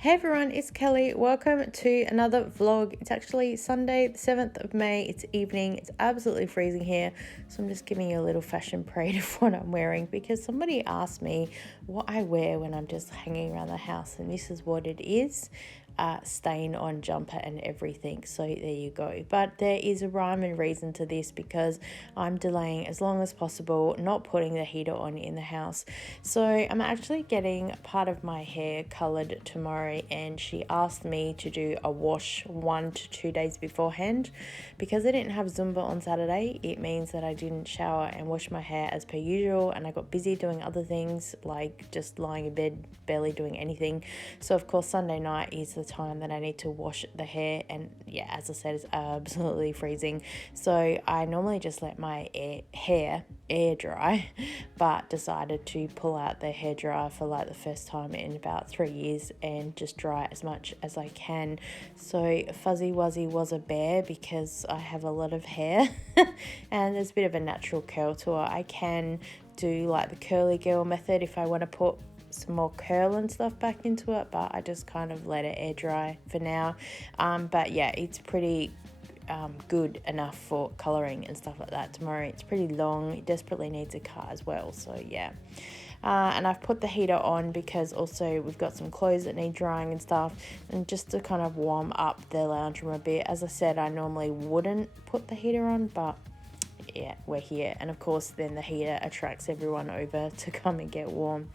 Hey everyone, it's Kelly. Welcome to another vlog. It's actually Sunday, the 7th of May. It's evening. It's absolutely freezing here. So I'm just giving you a little fashion parade of what I'm wearing because somebody asked me what I wear when I'm just hanging around the house. And this is what it is. Stain on jumper and everything. So there you go. But there is a rhyme and reason to this because I'm delaying as long as possible, not putting the heater on in the house. So I'm actually getting part of my hair colored tomorrow, and she asked me to do a wash 1 to 2 days beforehand. Because I didn't have Zumba on Saturday, it means that I didn't shower and wash my hair as per usual, and I got busy doing other things like just lying in bed, barely doing anything. So of course Sunday night is the time that I need to wash the hair, and yeah, as I said, it's absolutely freezing. So I normally just let my hair air dry, but decided to pull out the hair dryer for like the first time in about 3 years and just dry as much as I can. So Fuzzy Wuzzy was a bear because I have a lot of hair and there's a bit of a natural curl to it. I can do like the curly girl method if I want to put some more curl and stuff back into it, but I just kind of let it air dry for now. But yeah, it's pretty good enough for colouring and stuff like that tomorrow. It's pretty long. It desperately needs a cut as well, so yeah. And I've put the heater on because also we've got some clothes that need drying and stuff, and just to kind of warm up the lounge room a bit. As I said, I normally wouldn't put the heater on, but yeah, we're here, and of course then the heater attracts everyone over to come and get warm.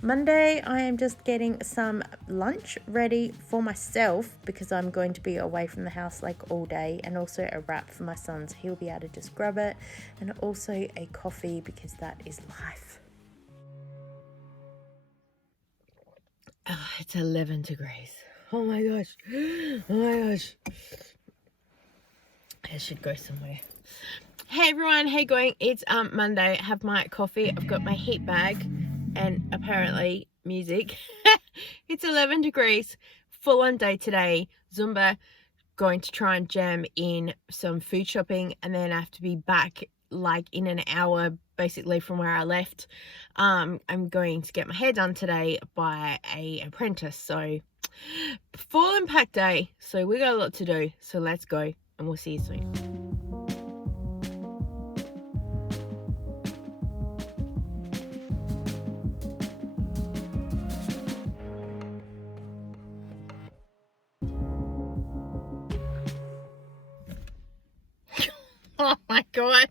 Monday, I am just getting some lunch ready for myself because I'm going to be away from the house like all day, and also a wrap for my son so he'll be able to just grab it, and also a coffee because that is life. Oh, it's 11 degrees. Oh my gosh. Oh my gosh. I should go somewhere. Hey everyone, how you going? It's Monday. I have my coffee. I've got my heat bag and apparently music. It's 11 degrees, full on day today. Zumba, going to try and jam in some food shopping, and then I have to be back like in an hour basically from where I left. I'm going to get my hair done today by an apprentice, so full impact day. So we got a lot to do, so let's go and we'll see you soon. Oh my god.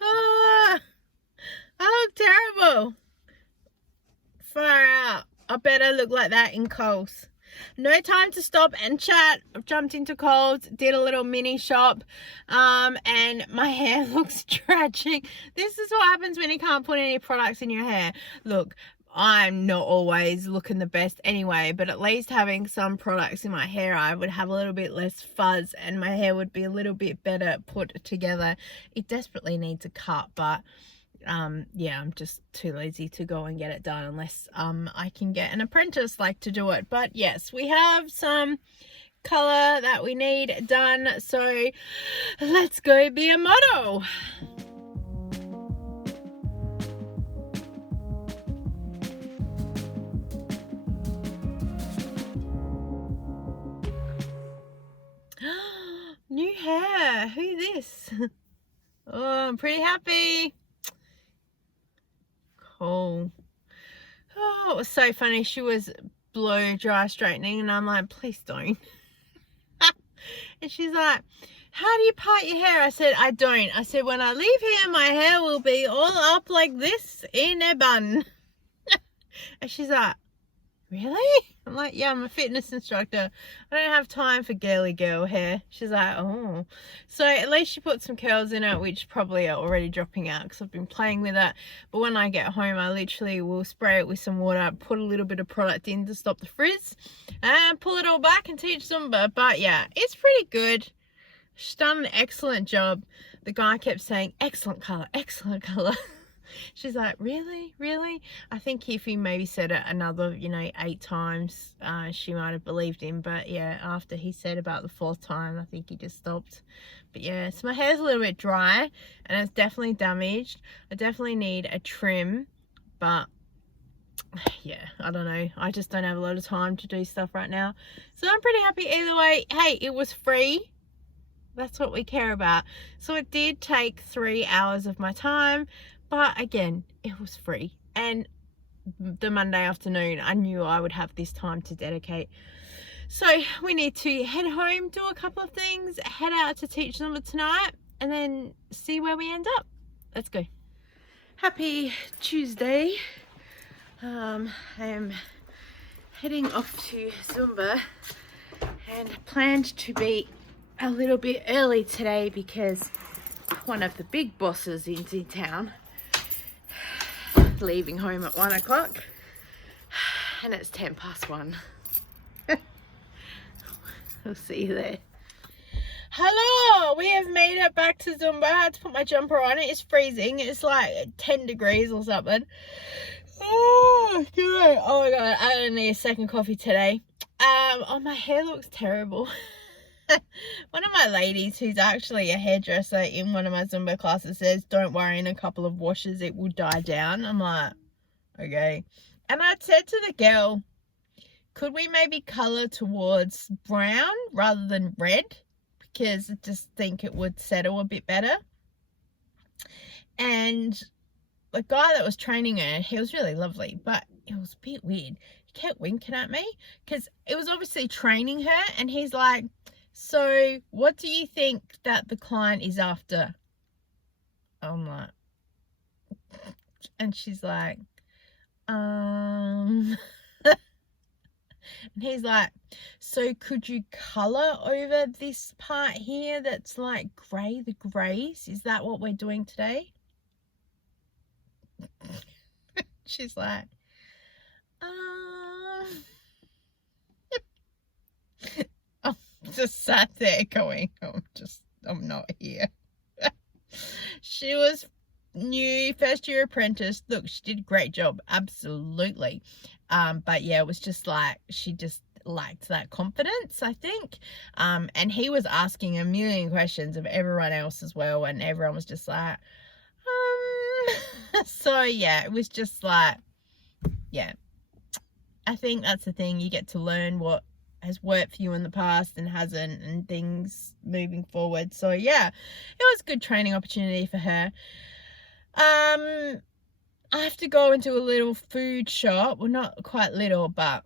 Oh, I look terrible. Far out. I better look like that in Coles. No time to stop and chat. I've jumped into Coles, did a little mini shop, and my hair looks tragic. This is what happens when you can't put any products in your hair. Look, I'm not always looking the best anyway, but at least having some products in my hair, I would have a little bit less fuzz and my hair would be a little bit better put together. It desperately needs a cut, but yeah, I'm just too lazy to go and get it done unless I can get an apprentice like to do it. But yes, we have some color that we need done, so let's go be a model. New hair. Who's this? Oh, I'm pretty happy. Cool. Oh, it was so funny. She was blow dry straightening and I'm like, please don't. And she's like, how do you part your hair? I said, I don't. I said, when I leave here, my hair will be all up like this in a bun. And she's like, really? I'm like, yeah, I'm a fitness instructor. I don't have time for girly girl hair. She's like, oh. So at least she put some curls in it, which probably are already dropping out because I've been playing with it. But when I get home, I literally will spray it with some water, put a little bit of product in to stop the frizz, and pull it all back and teach Zumba. But yeah, it's pretty good. She's done an excellent job. The guy kept saying, excellent color, excellent color. She's like, really? I think if he maybe said it another 8 times, she might have believed him. But yeah, after he said about the 4th time, I think he just stopped. But yeah, so my hair's a little bit dry and it's definitely damaged. I definitely need a trim, but yeah, I don't know. I just don't have a lot of time to do stuff right now. So I'm pretty happy either way. Hey, it was free. That's what we care about. So it did take 3 hours of my time, but again, it was free. And the Monday afternoon, I knew I would have this time to dedicate. So we need to head home, do a couple of things, head out to teach them tonight, and then see where we end up. Let's go. Happy Tuesday. I am heading off to Zumba and planned to be a little bit early today because one of the big bosses is in town, leaving home at 1 o'clock, and it's 1:10. I'll see you there. Hello, we have made it back to Zumba. I had to put my jumper on. It is freezing. It's like 10 degrees or something. Oh, good. Oh my god, I don't need a second coffee today. Oh, my hair looks terrible. One of my ladies who's actually a hairdresser in one of my Zumba classes says, don't worry, in a couple of washes it will die down. I'm like, okay. And I said to the girl, could we maybe colour towards brown rather than red? Because I just think it would settle a bit better. And the guy that was training her, he was really lovely, but it was a bit weird. He kept winking at me because it was obviously training her, and he's like, so what do you think that the client is after? I'm like, and she's like, and he's like, so could you colour over this part here that's like grey, the greys? Is that what we're doing today? She's like, I'm just sat there going, I'm not here. She was new, first year apprentice. Look, she did a great job, absolutely. But yeah, it was just like, she just lacked that confidence, I think. And he was asking a million questions of everyone else as well, and everyone was just like, so yeah, it was just like, yeah, I think that's the thing. You get to learn what has worked for you in the past and hasn't, and things moving forward. So yeah, it was a good training opportunity for her. I have to go into a little food shop. Well, not quite little, but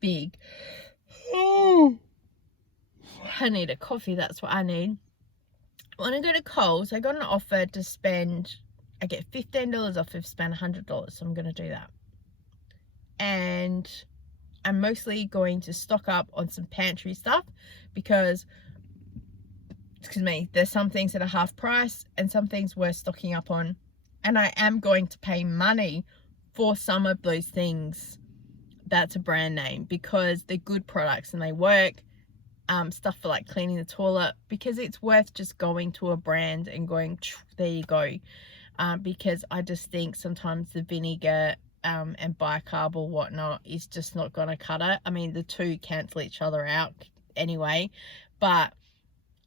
big. Oh, I need a coffee. That's what I need. When I go to Coles, I got an offer to spend, I get $15 off if I spend $100. So I'm going to do that. And I'm mostly going to stock up on some pantry stuff because, excuse me, there's some things that are half price and some things we're stocking up on. And I am going to pay money for some of those things that's a brand name because they're good products and they work. Stuff for like cleaning the toilet, because it's worth just going to a brand and going, there you go. Because I just think sometimes the vinegar and bicarb or whatnot is just not going to cut it. I mean, the two cancel each other out anyway, but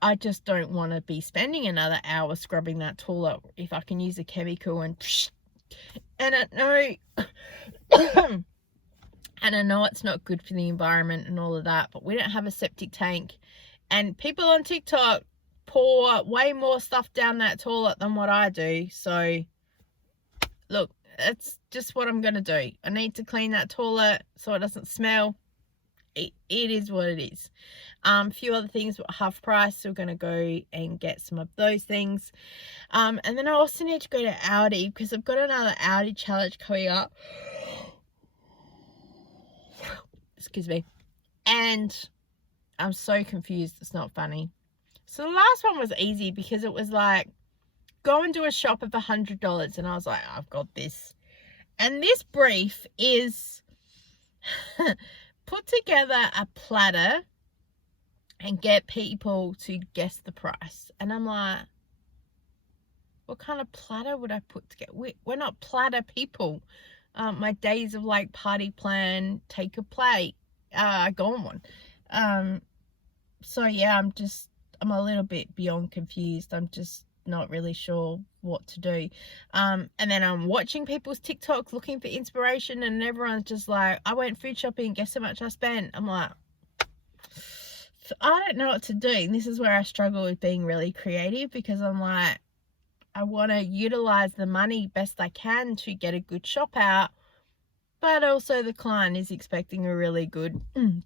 I just don't want to be spending another hour scrubbing that toilet if I can use a chemical and I know and I know it's not good for the environment and all of that, but we don't have a septic tank, and people on TikTok pour way more stuff down that toilet than what I do. So look, that's just what I'm going to do. I need to clean that toilet so it doesn't smell. It is what it is. A few other things were half price, so we're going to go and get some of those things. And then I also need to go to Aldi because I've got another Aldi challenge coming up. Excuse me. And I'm so confused, it's not funny. So the last one was easy because it was like, go and do a shop of $100, and I was like, I've got this. And this brief is put together a platter and get people to guess the price. And I'm like, what kind of platter would I put together? We're not platter people. My days of like party plan, take a plate, go on one. So yeah, I'm a little bit beyond confused. I'm just not really sure what to do. And then I'm watching people's TikToks looking for inspiration, and everyone's just like, I went food shopping, guess how much I spent? I'm like, I don't know what to do. And this is where I struggle with being really creative, because I'm like, I want to utilize the money best I can to get a good shop out, but also the client is expecting a really good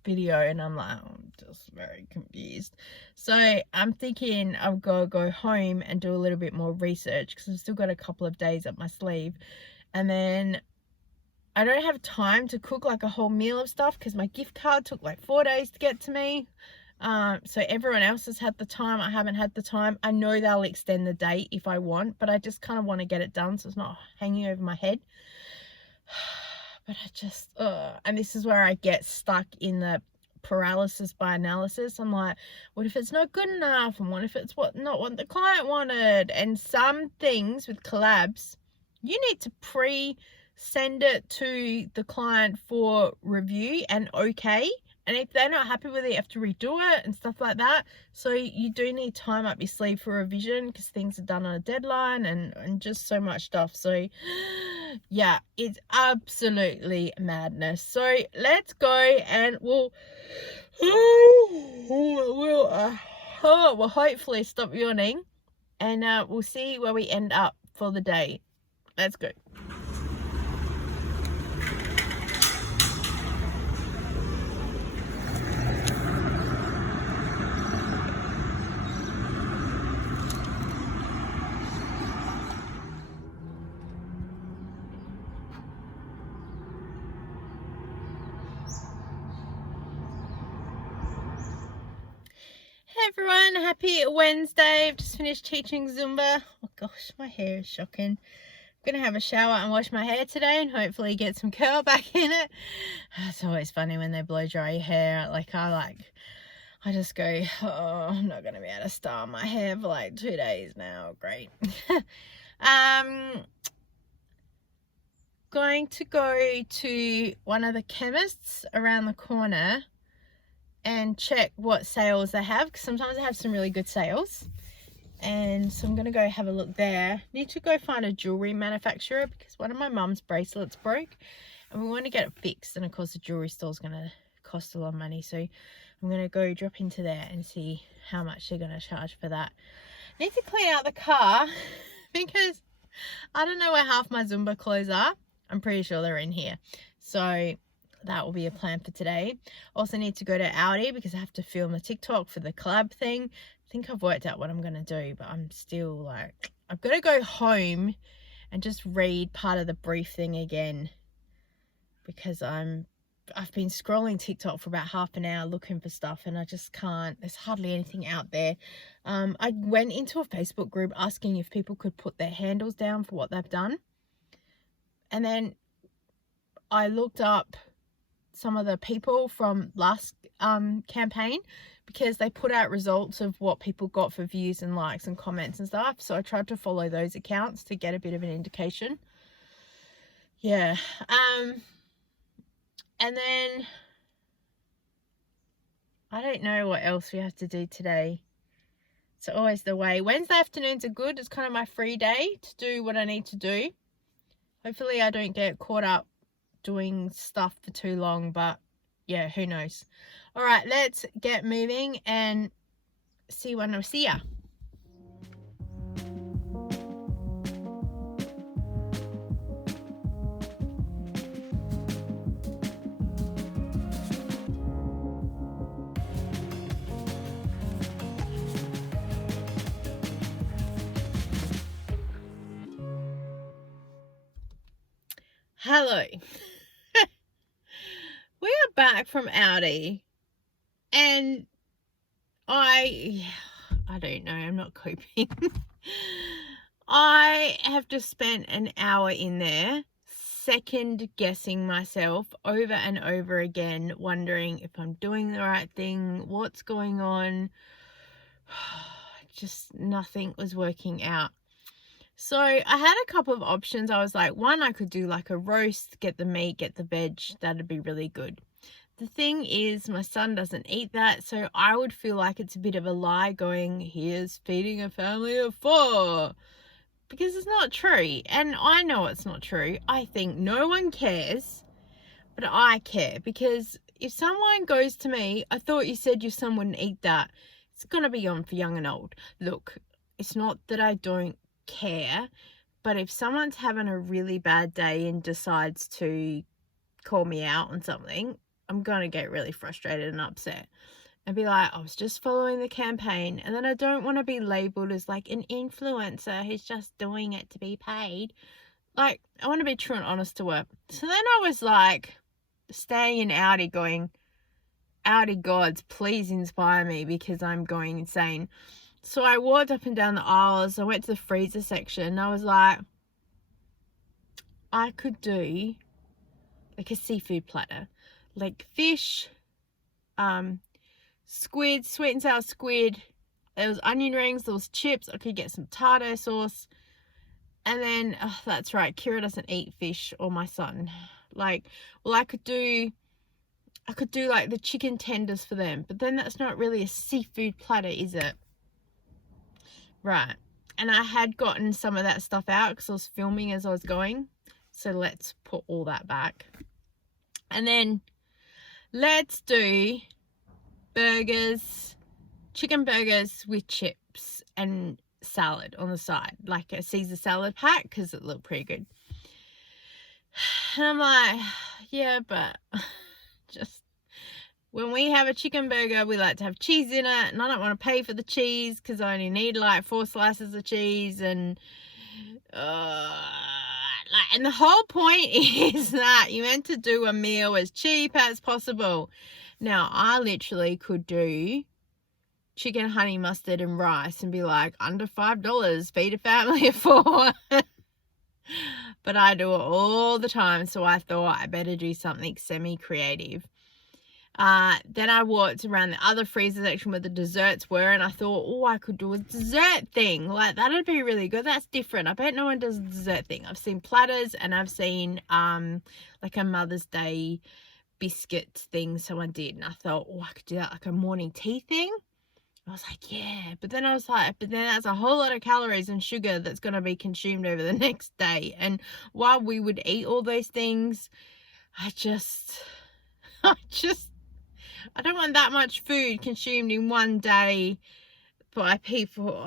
video, and I'm like, I'm just very confused. So I'm thinking I've got to go home and do a little bit more research, because I've still got a couple of days up my sleeve, and then I don't have time to cook like a whole meal of stuff, because my gift card took like 4 days to get to me. So everyone else has had the time. I haven't had the time. I know they'll extend the date if I want, but I just kind of want to get it done so it's not hanging over my head. But I just, and this is where I get stuck in the paralysis by analysis. I'm like, what if it's not good enough? And what if it's not what the client wanted? And some things with collabs, you need to send it to the client for review and okay. And if they're not happy with it, you have to redo it and stuff like that. So you do need time up your sleeve for revision, because things are done on a deadline and just so much stuff. So yeah, it's absolutely madness. So let's go, and we'll hopefully stop yawning, and we'll see where we end up for the day. Let's go. Hey everyone, happy Wednesday. I've just finished teaching Zumba. Oh gosh, my hair is shocking. I'm gonna have a shower and wash my hair today, and hopefully get some curl back in it. It's always funny when they blow dry your hair. I just go, oh, I'm not gonna be able to style my hair for like 2 days now. Great. Going to go to one of the chemists around the corner and check what sales they have, because sometimes they have some really good sales. And so I'm going to go have a look there. Need to go find a jewelry manufacturer, because one of my mum's bracelets broke and we want to get it fixed, and of course the jewelry store is going to cost a lot of money, so I'm going to go drop into there and see how much they're going to charge for that. Need to clean out the car because I don't know where half my Zumba clothes are. I'm pretty sure they're in here, so that will be a plan for today. Also need to go to Aldi because I have to film a TikTok for the collab thing. I think I've worked out what I'm going to do, but I'm still like, I've got to go home and just read part of the brief thing again, because I've been scrolling TikTok for about half an hour looking for stuff, and I just can't, there's hardly anything out there. I went into a Facebook group asking if people could put their handles down for what they've done, and then I looked up some of the people from last campaign, because they put out results of what people got for views and likes and comments and stuff. So I tried to follow those accounts to get a bit of an indication. Yeah. And then I don't know what else we have to do today. It's always the way. Wednesday afternoons are good. It's kind of my free day to do what I need to do. Hopefully I don't get caught up doing stuff for too long, but yeah, who knows. All right, let's get moving and see when I see ya. Hello. We are back from Aldi, and I don't know, I'm not coping. I have just spent an hour in there second guessing myself over and over again, wondering if I'm doing the right thing, what's going on. Just nothing was working out. So I had a couple of options. I was like, one, I could do like a roast, get the meat, get the veg. That'd be really good. The thing is, my son doesn't eat that, so I would feel like it's a bit of a lie going, here's feeding a family of 4. because it's not true. And I know it's not true. I think no one cares, but I care, because if someone goes to me, I thought you said your son wouldn't eat that, it's going to be on for young and old. Look, it's not that I don't care, but if someone's having a really bad day and decides to call me out on something, I'm going to get really frustrated and upset and be like, I was just following the campaign. And then I don't want to be labelled as like an influencer who's just doing it to be paid. Like, I want to be true and honest to her. So then I was like, staying in Aldi going, Aldi gods, please inspire me because I'm going insane. So I walked up and down the aisles. I went to the freezer section and I was like, I could do like a seafood platter, like fish, squid, sweet and sour squid. There was onion rings, there was chips. I could get some tartar sauce. And then, oh, that's right, Kira doesn't eat fish, or my son. Like, well, I could do like the chicken tenders for them, but then that's not really a seafood platter, is it? Right. And I had gotten some of that stuff out because I was filming as I was going. So let's put all that back. And then let's do burgers, chicken burgers with chips and salad on the side, like a Caesar salad pack, because it looked pretty good. And I'm like, yeah, but just when we have a chicken burger, we like to have cheese in it, and I don't want to pay for the cheese because I only need like 4 slices of cheese, and and the whole point is that you meant to do a meal as cheap as possible. Now, I literally could do chicken, honey mustard and rice and be like, under $5, feed a family of 4. But I do it all the time, so I thought I better do something semi-creative. Then I walked around the other freezer section where the desserts were, and I thought, oh, I could do a dessert thing. Like, that'd be really good. That's different. I bet no one does a dessert thing. I've seen platters, and I've seen like a Mother's Day biscuit thing, so I did. And I thought, oh, I could do that, like a morning tea thing. I was like, yeah. But then I was like, but then that's a whole lot of calories and sugar that's going to be consumed over the next day. And while we would eat all those things, I don't want that much food consumed in one day by people.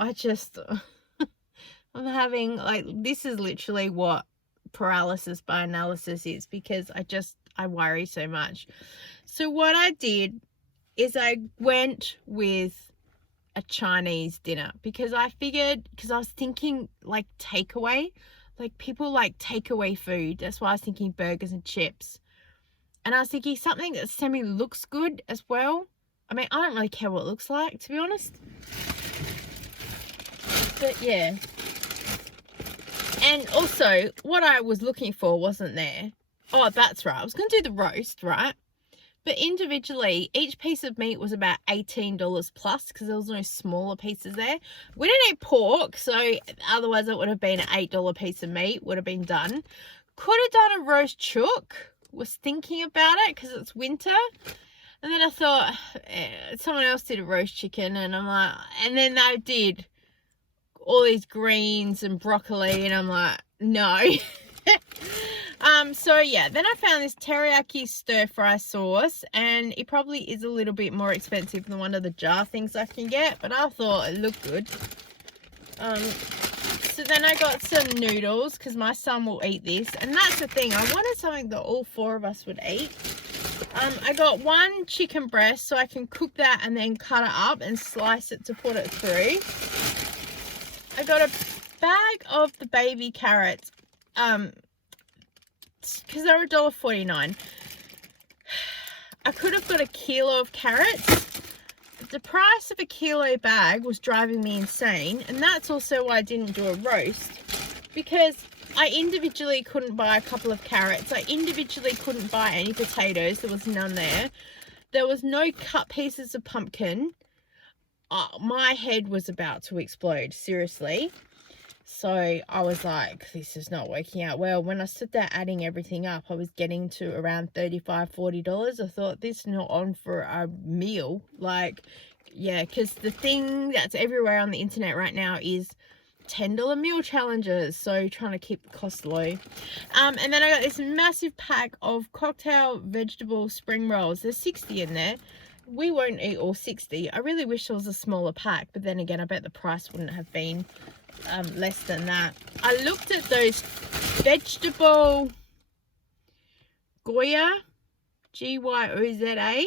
I'm having, like, this is literally what paralysis by analysis is, because I worry so much. So what I did is I went with a Chinese dinner, because I was thinking like takeaway, like people like takeaway food. That's why I was thinking burgers and chips. And I was thinking something that semi looks good as well. I mean, I don't really care what it looks like, to be honest. But yeah. And also, what I was looking for wasn't there. Oh, that's right. I was going to do the roast, right? But individually, each piece of meat was about $18 plus, because there was no smaller pieces there. We didn't eat pork, so otherwise it would have been an $8 piece of meat, would have been done. Could have done a roast chook. Was thinking about it because it's winter. And then I thought, someone else did a roast chicken, and I'm like, and then they did all these greens and broccoli, and I'm like, no. So yeah, then I found this teriyaki stir fry sauce, and it probably is a little bit more expensive than one of the jar things I can get, but I thought it looked good. So then I got some noodles, because my son will eat this, and that's the thing, I wanted something that all 4 of us would eat. I got 1 chicken breast, so I can cook that and then cut it up and slice it to put it through. I got a bag of the baby carrots, because they're $1.49. I could have got a kilo of carrots. The price of a kilo bag was driving me insane, and that's also why I didn't do a roast, because I individually couldn't buy a couple of carrots. I individually couldn't buy any potatoes. There was none there. There was no cut pieces of pumpkin. My head was about to explode, seriously. So I was like, this is not working out well. When I stood there adding everything up, I was getting to around $35, $40. I thought, this is not on for a meal. Like, yeah, because the thing that's everywhere on the internet right now is $10 meal challenges, so trying to keep the cost low. And then I got this massive pack of cocktail vegetable spring rolls. There's 60 in there. We won't eat all 60. I really wish there was a smaller pack, but then again, I bet the price wouldn't have been less than that. I looked at those vegetable Goya, Gyoza.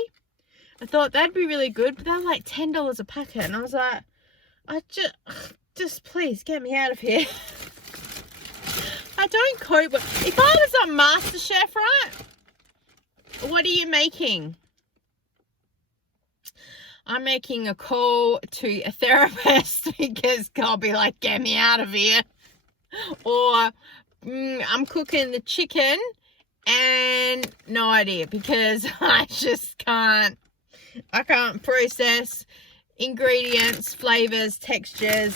I thought that'd be really good, but they're like $10 a packet, and I was like, I just please get me out of here. I don't cope with. If I was on MasterChef, right? What are you making? I'm making a call to a therapist because I'll be like, get me out of here. Or I'm cooking the chicken and no idea, because I just can't. I can't process ingredients, flavors, textures,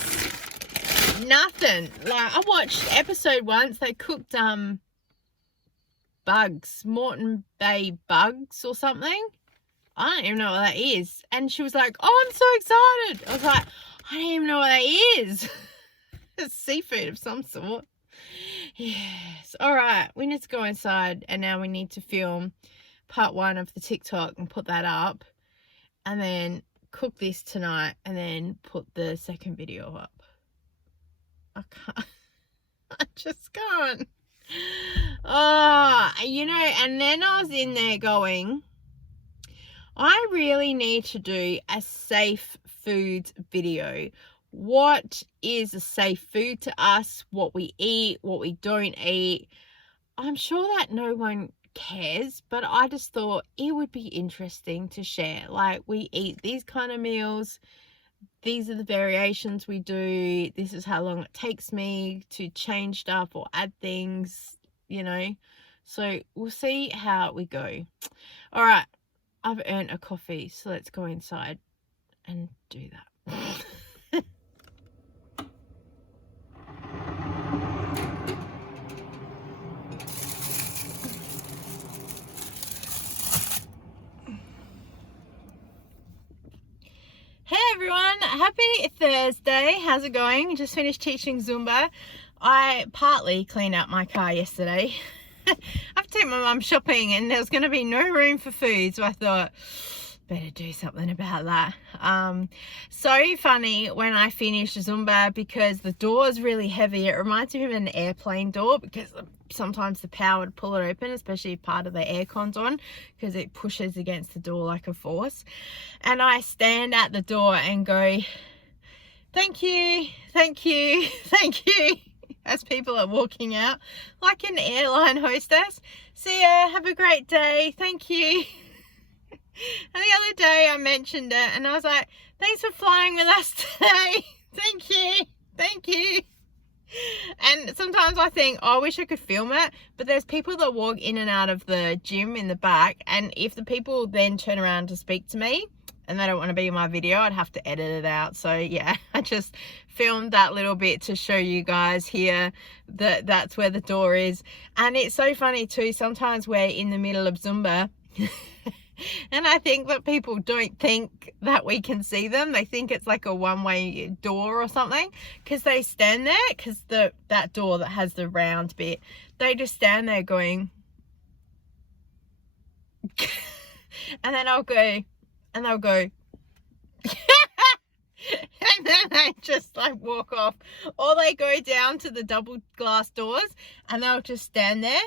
nothing. Like, I watched episode once, they cooked bugs, Moreton Bay bugs or something. I don't even know what that is. And she was like, oh, I'm so excited. I was like, I don't even know what that is. It's seafood of some sort. Yes. All right, we need to go inside, and now we need to film part 1 of the TikTok and put that up, and then cook this tonight, and then put the second video up. I can't. I just can't. Oh, you know, and then I was in there going, I really need to do a safe foods video. What is a safe food to us? What we eat, what we don't eat. I'm sure that no one cares, but I just thought it would be interesting to share. Like, we eat these kind of meals. These are the variations we do. This is how long it takes me to change stuff or add things, you know. So we'll see how we go. All right. I've earned a coffee, so let's go inside and do that. Hey everyone, happy Thursday. How's it going? Just finished teaching Zumba. I partly cleaned out my car yesterday. I've taken my mum shopping and there was going to be no room for food, so I thought better do something about that. So funny when I finished Zumba, because the door is really heavy. It reminds me of an airplane door, because sometimes the power would pull it open, especially if part of the aircon's on, because it pushes against the door like a force. And I stand at the door and go, thank you, thank you, thank you, as people are walking out, like an airline hostess. See ya, have a great day, thank you. And the other day I mentioned it and I was like, thanks for flying with us today. Thank you, thank you. And sometimes I think, oh, I wish I could film it, but there's people that walk in and out of the gym in the back, and if the people then turn around to speak to me and they don't want to be in my video, I'd have to edit it out. So yeah, I just filmed that little bit to show you guys here that that's where the door is. And it's so funny too, sometimes we're in the middle of Zumba and I think that people don't think that we can see them. They think it's like a one-way door or something, because they stand there, because that door that has the round bit, they just stand there going and then I'll go and they'll go and then they just like walk off, or they go down to the double glass doors and they'll just stand there.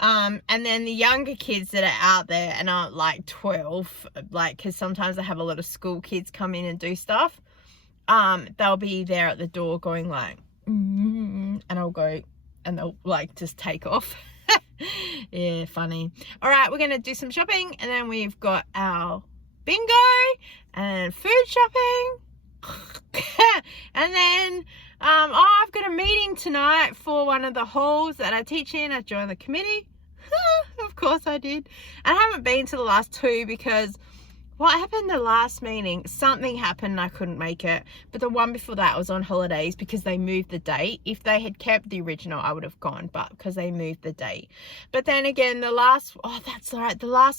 And then the younger kids that are out there and aren't like 12, like, because sometimes they have a lot of school kids come in and do stuff, they'll be there at the door going like and I'll go and they'll like just take off. Yeah, funny. All right, we're gonna do some shopping, and then we've got our bingo and food shopping. And then I've got a meeting tonight for one of the halls that I teach in. I joined the committee. Of course I did. I haven't been to the last two because what happened the last meeting? Something happened and I couldn't make it. But the one before that, I was on holidays because they moved the date. If they had kept the original, I would have gone, but because they moved the date. But then again, the last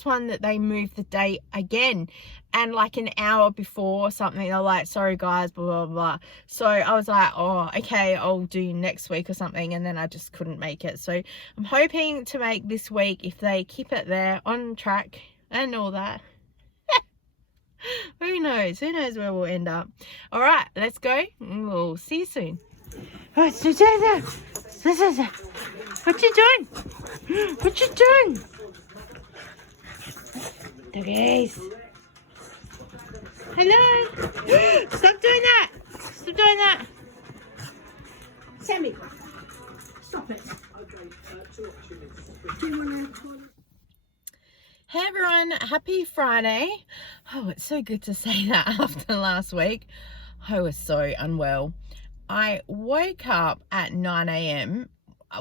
one that they moved the date again, and like an hour before or something, they're like, sorry guys, blah, blah, blah. So I was like, oh, okay, I'll do next week or something. And then I just couldn't make it. So I'm hoping to make this week if they keep it there on track and all that. Who knows where we'll end up. All right, let's go. We'll see you soon. What you doing? What you doing? What you doing? Doggies. Hello. Stop doing that. Stop doing that. Sammy, stop it. Do you want to... Hey everyone, happy Friday. Oh, it's so good to say that after last week. I was so unwell. I woke up at 9 a.m.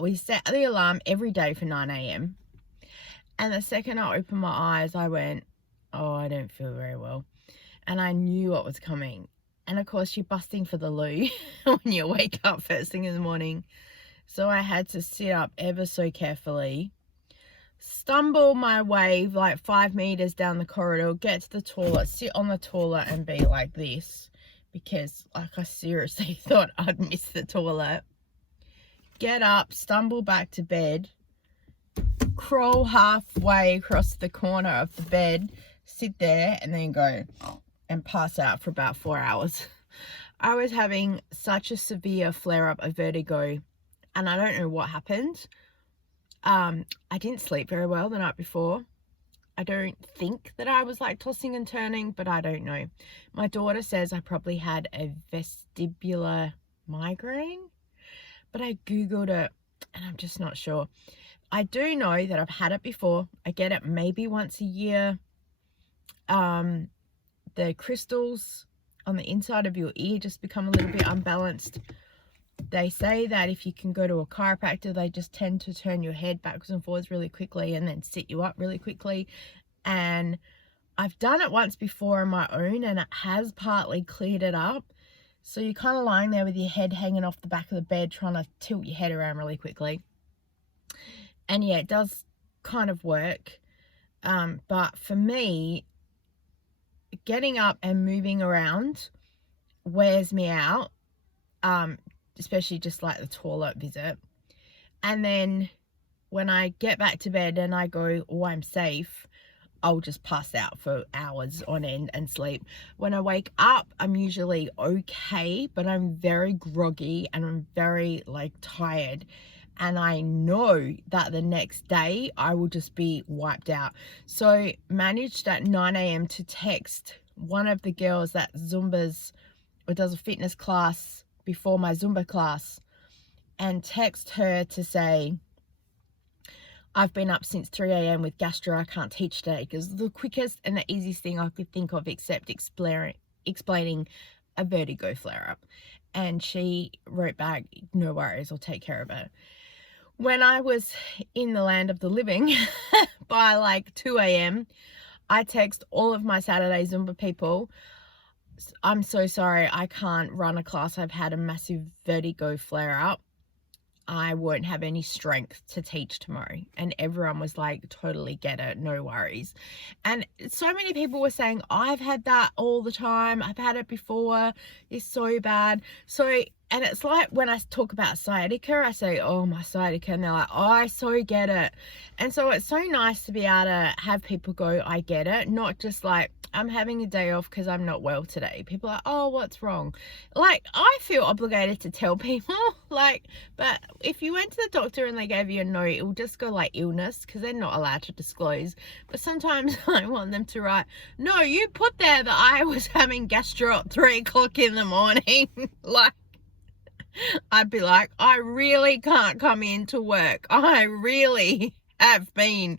We set the alarm every day for 9 a.m. And the second I opened my eyes, I went, oh, I don't feel very well. And I knew what was coming. And of course, you're busting for the loo when you wake up first thing in the morning. So I had to sit up ever so carefully, stumble my way like 5 meters down the corridor, get to the toilet, sit on the toilet and be like this because like I seriously thought I'd miss the toilet. Get up, stumble back to bed, crawl halfway across the corner of the bed, sit there and then go and pass out for about 4 hours. I was having such a severe flare-up of vertigo and I don't know what happened. I didn't sleep very well the night before. I don't think that I was like tossing and turning, but I don't know. My daughter says I probably had a vestibular migraine, but I Googled it and I'm just not sure. I do know that I've had it before. I get it maybe once a year. The crystals on the inside of your ear just become a little bit unbalanced. They say that if you can go to a chiropractor, they just tend to turn your head backwards and forwards really quickly and then sit you up really quickly. And I've done it once before on my own and it has partly cleared it up. So you're kind of lying there with your head hanging off the back of the bed trying to tilt your head around really quickly. And yeah, it does kind of work. But for me, getting up and moving around wears me out. Especially just like the toilet visit. And then when I get back to bed and I go, oh, I'm safe, I'll just pass out for hours on end and sleep. When I wake up, I'm usually okay, but I'm very groggy and I'm very like tired. And I know that the next day I will just be wiped out. So managed at 9 a.m. to text one of the girls that Zumbas or does a fitness class before my Zumba class and text her to say, I've been up since 3 a.m. with gastro, I can't teach today, because the quickest and the easiest thing I could think of except explaining a vertigo flare-up. And she wrote back, no worries, I'll take care of it. When I was in the land of the living by like 2 a.m., I text all of my Saturday Zumba people, I'm so sorry, I can't run a class. I've had a massive vertigo flare up. I won't have any strength to teach tomorrow. And everyone was like, totally get it, no worries. And so many people were saying, I've had that all the time. I've had it before. It's so bad. And it's like when I talk about sciatica, I say, oh, my sciatica. And they're like, oh, I so get it. And so it's so nice to be able to have people go, I get it. Not just like, I'm having a day off because I'm not well today. People are like, oh, what's wrong? Like, I feel obligated to tell people. Like, but if you went to the doctor and they gave you a note, it will just go like illness because they're not allowed to disclose. But sometimes I want them to write, no, you put there that I was having gastro at 3 o'clock in the morning. Like, I'd be like, I really can't come into work. I really have been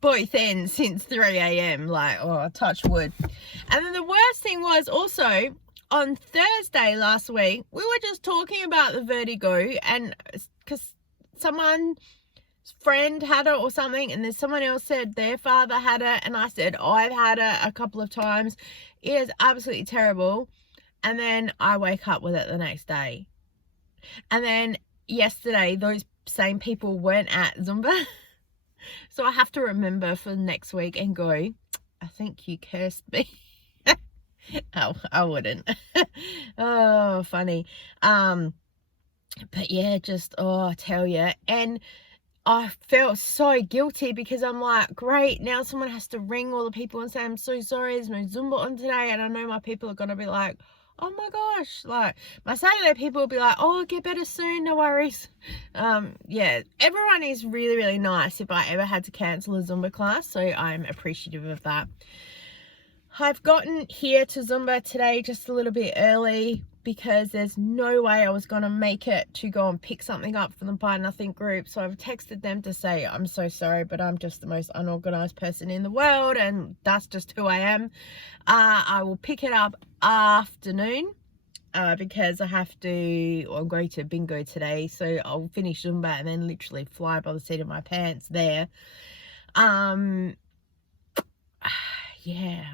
both ends since 3 a.m. Like, oh, touch wood. And then the worst thing was also on Thursday last week, we were just talking about the vertigo and because someone friend had it or something, and then someone else said their father had it, and I said I've had it a couple of times. It is absolutely terrible. And then I wake up with it the next day. And then yesterday, those same people weren't at Zumba. So I have to remember for next week and go, I think you cursed me. Oh, I wouldn't. Oh, funny. But yeah, just, I tell you. And I felt so guilty because I'm like, great, now someone has to ring all the people and say, I'm so sorry, there's no Zumba on today. And I know my people are going to be like, oh my gosh, like my Saturday people will be like, oh, get better soon, no worries. Yeah, everyone is really, really nice if I ever had to cancel a Zumba class. So I'm appreciative of that. I've gotten here to Zumba today just a little bit early because there's no way I was going to make it to go and pick something up from the Buy Nothing group. So I've texted them to say, I'm so sorry, but I'm just the most unorganized person in the world, and that's just who I am. I will pick it up afternoon because I have to, or I'm going to bingo today. So I'll finish Zumba and then literally fly by the seat of my pants there. Yeah.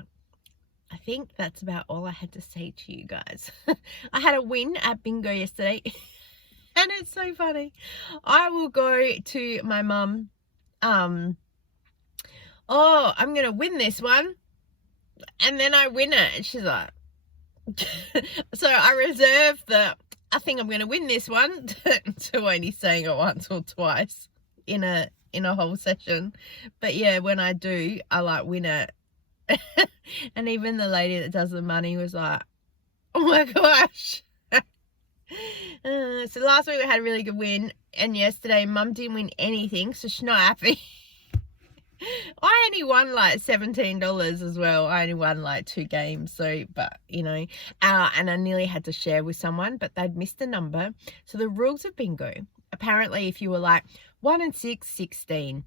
I think that's about all I had to say to you guys. I had a win at bingo yesterday. And it's so funny. I will go to my mum. Oh, I'm going to win this one. And then I win it. And she's like... So I reserve the, I think I'm going to win this one, to only saying it once or twice in a whole session. But yeah, when I do, I like win it. And even the lady that does the money was like, oh my gosh. So last week we had a really good win, and yesterday mum didn't win anything, so she's not happy. I only won like $17 as well. I only won like 2 games, so, but you know, and I nearly had to share with someone, but they'd missed a number. So the rules of bingo, apparently if you were like 1 and 6, 16,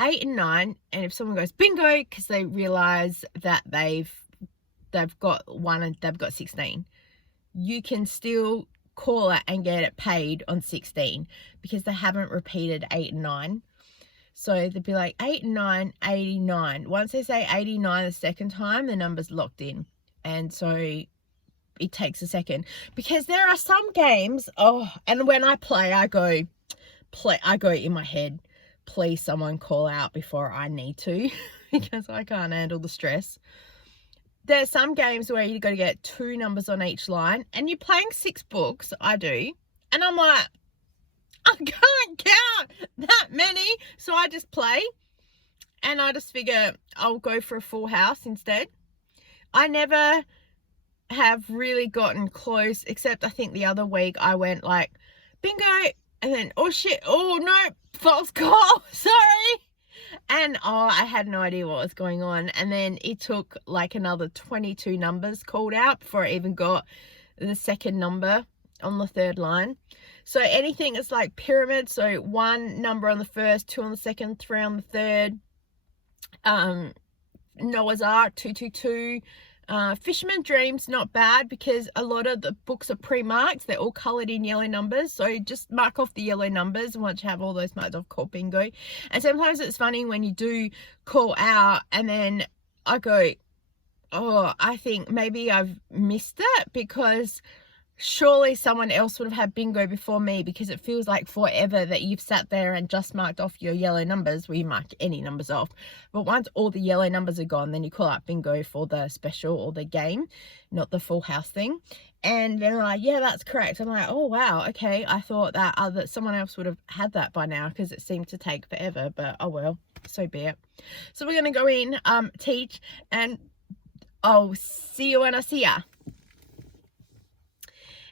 8 and 9, and if someone goes bingo because they realize that they've got 1 and they've got 16, you can still call it and get it paid on 16 because they haven't repeated 8 and 9. So they'd be like 8 and 9, 89. Once they say 89 the second time, the number's locked in, and so it takes a second because there are some games. Oh, and when I play, I go in my head, please someone call out before I need to because I can't handle the stress. There's some games where you got to get 2 numbers on each line, and you're playing 6 books. I do, and I'm like, I can't count that many, so I just play, and I just figure I'll go for a full house instead. I never have really gotten close, except I think the other week I went like bingo, and then oh shit, oh no, false call, sorry. And I had no idea what was going on. And then it took like another 22 numbers called out before I even got the second number on the 3rd line. So anything is like pyramid. So 1 number on the first, 2 on the second, 3 on the 3rd. Noah's Ark, 222. Fisherman Dreams, not bad because a lot of the books are pre-marked. They're all coloured in yellow numbers, so just mark off the yellow numbers, and once you have all those marked off, call bingo. And sometimes it's funny when you do call out and then I go, oh, I think maybe I've missed it because surely someone else would have had bingo before me, because it feels like forever that you've sat there and just marked off your yellow numbers. Well, you mark any numbers off, but once all the yellow numbers are gone, then you call out bingo for the special or the game, not the full house thing. And they're like, yeah, that's correct. I'm like, oh wow, okay, I thought that someone else would have had that by now because it seemed to take forever, but oh well, so be it. So we're gonna go in, teach, and I'll see you when I see ya.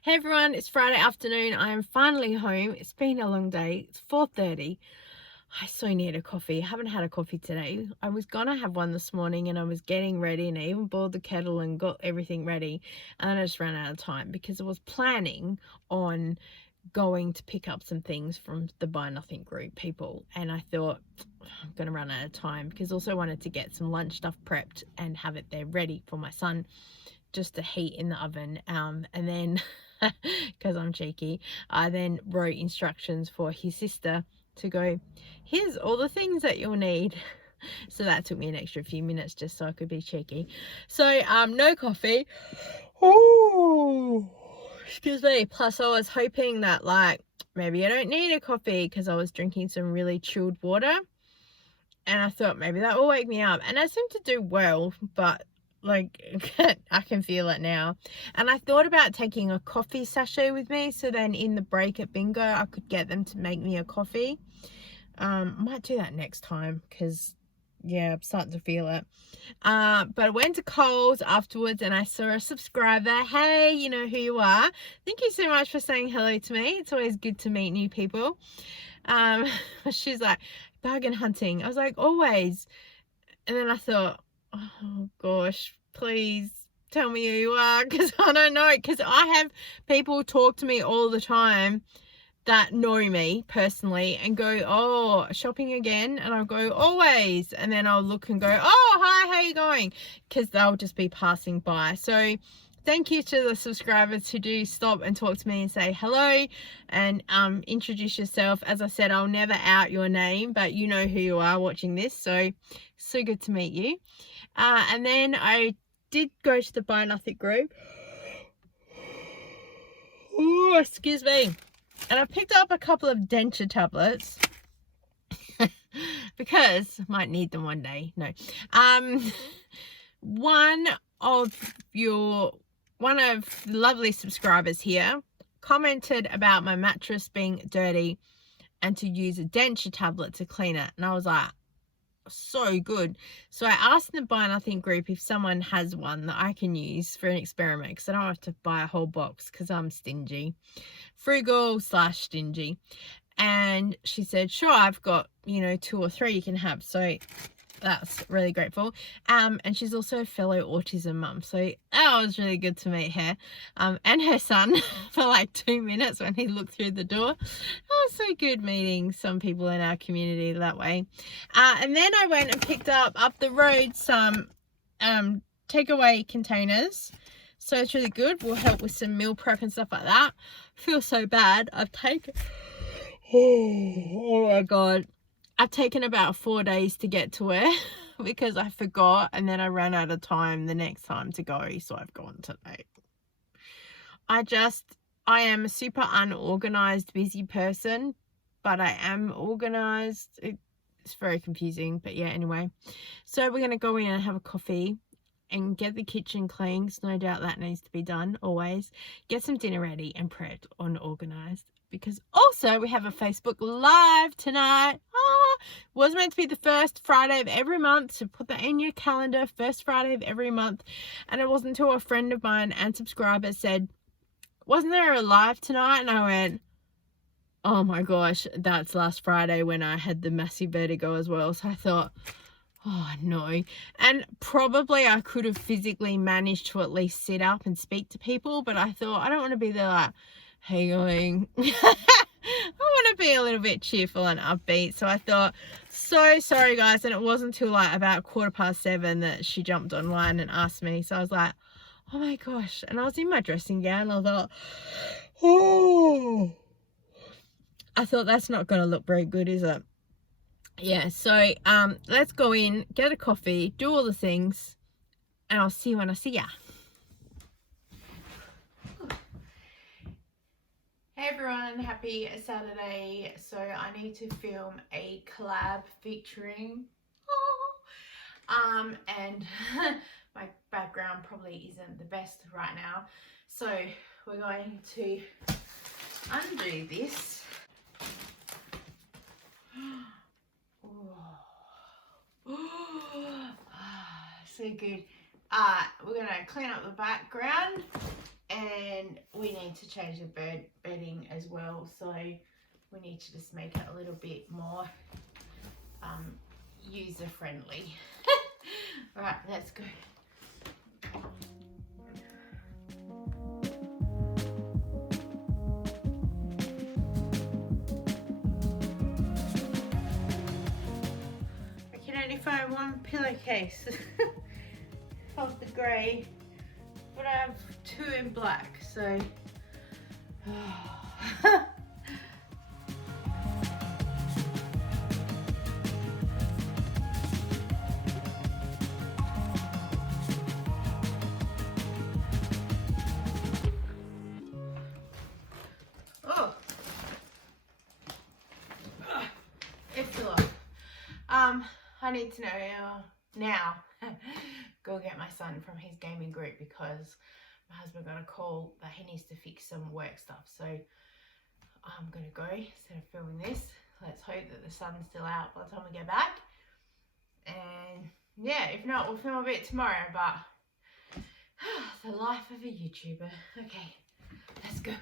Hey everyone, it's Friday afternoon. I am finally home. It's been a long day. It's 4:30. I so need a coffee. I haven't had a coffee today. I was gonna have one this morning and I was getting ready and I even boiled the kettle and got everything ready, and then I just ran out of time because I was planning on going to pick up some things from the Buy Nothing group people, and I thought I'm gonna run out of time because also I wanted to get some lunch stuff prepped and have it there ready for my son just to heat in the oven. And then because I'm cheeky, I then wrote instructions for his sister to go, here's all the things that you'll need. So that took me an extra few minutes just so I could be cheeky. So no coffee. Oh, excuse me. Plus I was hoping that like maybe I don't need a coffee because I was drinking some really chilled water, and I thought maybe that will wake me up, and I seem to do well, but like I can feel it now. And I thought about taking a coffee sachet with me, so then in the break at bingo I could get them to make me a coffee. Might do that next time because yeah, I'm starting to feel it. But I went to Coles afterwards and I saw a subscriber. Hey, you know who you are. Thank you so much for saying hello to me. It's always good to meet new people. She's like, bargain hunting. I was like, always. And then I thought, oh gosh, please tell me who you are, because I don't know, because I have people talk to me all the time that know me personally and go, oh, shopping again? And I'll go, always. And then I'll look and go, oh, hi, how you going? Because they'll just be passing by. So thank you to the subscribers who do stop and talk to me and say hello and introduce yourself. As I said, I'll never out your name, but you know who you are watching this. So good to meet you. And then I did go to the Buy Nothing group. Oh, excuse me. And I picked up a couple of denture tablets because I might need them one day. No. One of the lovely subscribers here commented about my mattress being dirty and to use a denture tablet to clean it. And I was like, so good. So I asked in the Buy Nothing group if someone has one that I can use for an experiment, because I don't have to buy a whole box because I'm stingy. Frugal/stingy. And she said, sure, I've got, 2 or 3 you can have. So that's really grateful. And she's also a fellow autism mum. So that was really good to meet her. And her son for like 2 minutes when he looked through the door. That was so good meeting some people in our community that way. And then I went and picked up the road some takeaway containers. So it's really good. Will help with some meal prep and stuff like that. Feel so bad. I've taken my God. I've taken about 4 days to get to it because I forgot, and then I ran out of time the next time to go, so I've gone today. I am a super unorganized, busy person, but I am organized. It's very confusing, but yeah, anyway. So we're going to go in and have a coffee and get the kitchen clean, because no doubt that needs to be done always. Get some dinner ready and prepped and organized. Because also we have a Facebook Live tonight. Was meant to be the first Friday of every month, so put that in your calendar, first Friday of every month. And it wasn't until a friend of mine and subscriber said, wasn't there a live tonight? And I went, oh my gosh, that's last Friday when I had the massive vertigo as well. So I thought, oh no. And probably I could have physically managed to at least sit up and speak to people, but I thought I don't want to be there like, hey going. I want to be a little bit cheerful and upbeat. So I thought, so sorry guys. And it wasn't until like about 7:15 that she jumped online and asked me. So I was like, oh my gosh. And I was in my dressing gown. I thought, oh, I thought that's not going to look very good, is it? Yeah. So let's go in, get a coffee, do all the things, and I'll see you when I see ya. Hey everyone, happy Saturday. So I need to film a collab featuring and my background probably isn't the best right now. So we're going to undo this. So good. We're gonna clean up the background. And we need to change the bedding as well, so we need to just make it a little bit more user friendly. Right, let's go. I can only find one pillowcase of the grey, but I have 2 in black, so Oh, it's a lot. I need to know now. Go get my son from his gaming group because my husband got a call that he needs to fix some work stuff. So I'm gonna go instead of filming this. Let's hope that the sun's still out by the time we get back. And yeah, if not, we'll film a bit tomorrow. But the life of a YouTuber. Okay, let's go.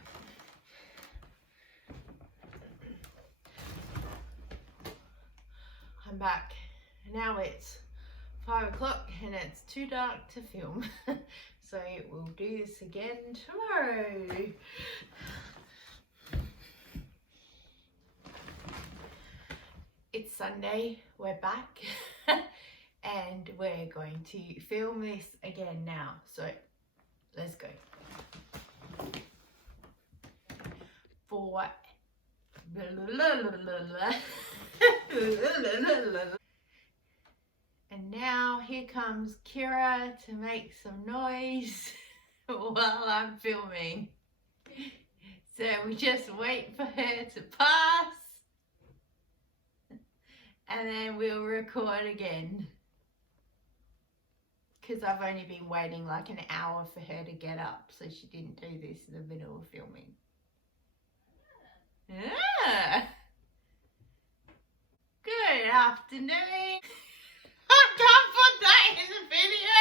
I'm back. Now it's 5 o'clock and it's too dark to film. So we'll do this again tomorrow. It's Sunday, we're back. And we're going to film this again now. So let's go. For and now here comes Kira to make some noise while I'm filming. So we just wait for her to pass and then we'll record again. Because I've only been waiting like an hour for her to get up, so she didn't do this in the middle of filming. Yeah. Good afternoon. I can't put that in the video.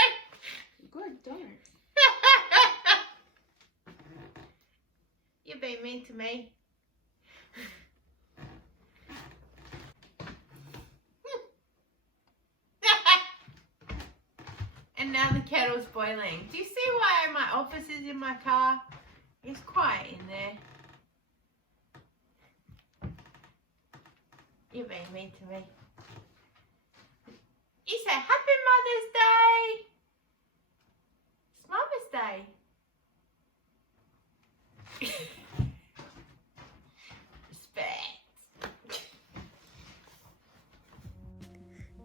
Good, don't. You're being mean to me. And now the kettle's boiling. Do you see why my office is in my car? It's quiet in there. You're being mean to me. You say Happy Mother's Day. It's Mother's Day. Respect.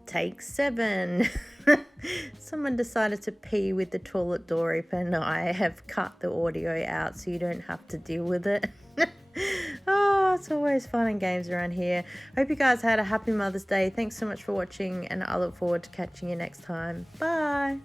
Take 7. Someone decided to pee with the toilet door open. I have cut the audio out so you don't have to deal with it. Oh, it's always fun and games around here. Hope you guys had a happy Mother's Day. Thanks so much for watching and I look forward to catching you next time. Bye.